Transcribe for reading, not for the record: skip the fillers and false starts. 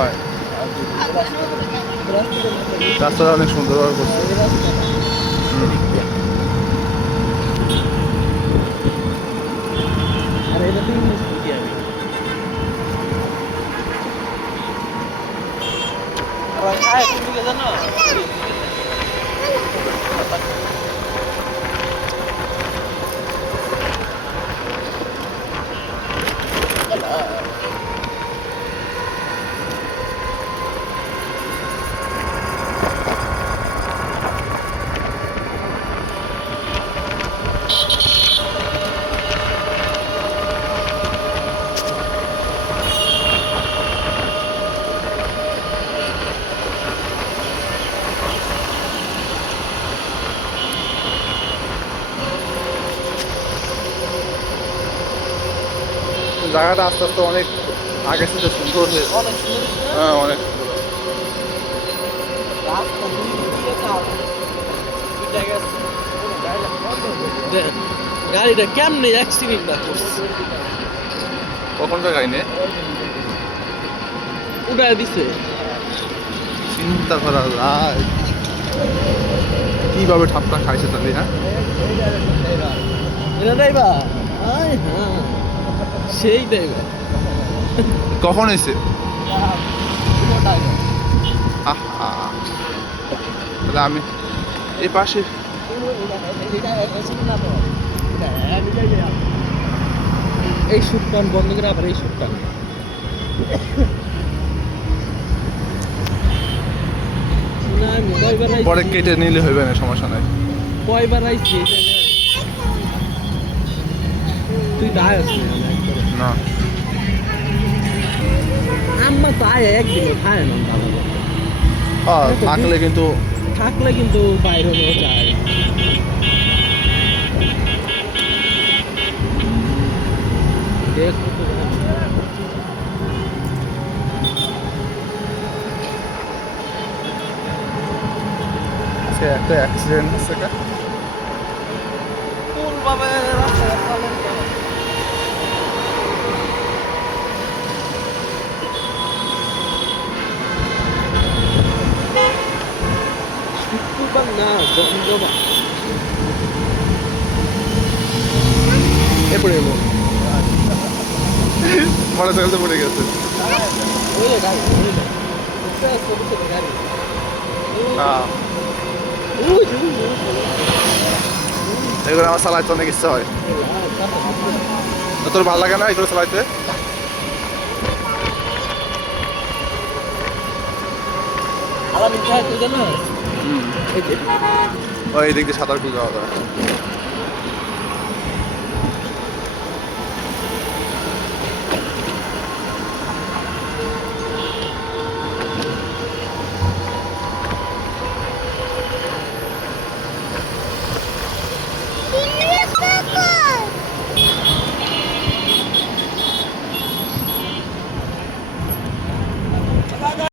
হয়। রাস্তাটা অনেক সুন্দরভাবে করছে। আর এটা তো ইংলিশ বুঝি আমি। আর খায় কোন দিকে জানো? জায়গাটা আস্তে আস্তে অনেক আগের সাথে সুন্দর হয়েছে। অনেক সুন্দর না? হ্যাঁ, অনেক সুন্দর। রাস্তা দুই দিকে কাল। দুই জায়গা আছে। দেখ, গাড়িটা কেমনে অ্যাক্সিডেন্টটা করছে? কখনকার গাড়ি নিয়ে উড়ায় দিছে। চিন্তা করা যায় কিভাবে ঠাপটা খাইছে তাহলে। হ্যাঁ, এটা ড্রাইভার? আয় হ্যাঁ, সেই ড্রাইভার। কখন হয়েছে? আহা, তাহলে আমি এই পাশে এই শুটপান বন্ধ করে আবার এই শুটপান। না আমি কয়বার আইছি? পরে কেটে নিলে হইবে না, সমস্যা নাই। কয়বার আইছি এটা না? তুই দায় আসলি না, আম্মা তাই একদিনে খায় না ভালো। থাকলে কিন্তু থাকলে কিন্তু বাইরে হলেও যায়। দেখ সে একটা অ্যাক্সিডেন্ট হচ্ছে। কোন ভাবে রাস্তায় চালান করে? শুক্রবার না জমজমা এরপরে এলো মোটরসাইকেল পড়ে গেছে। ওই যে গাড়ি ওই যে ছোট ছোট গাড়ি হ্যাঁ, ওই যে ওই যে এগুলো আমার চালাইতে অনেক ইচ্ছা হয়। তোর ভালো লাগে না এগুলো চালাইতে? আলামিন খায় তুই জানো? এই যে ওই দিক দিয়ে সাঁতার খুঁজে যাওয়া যায়।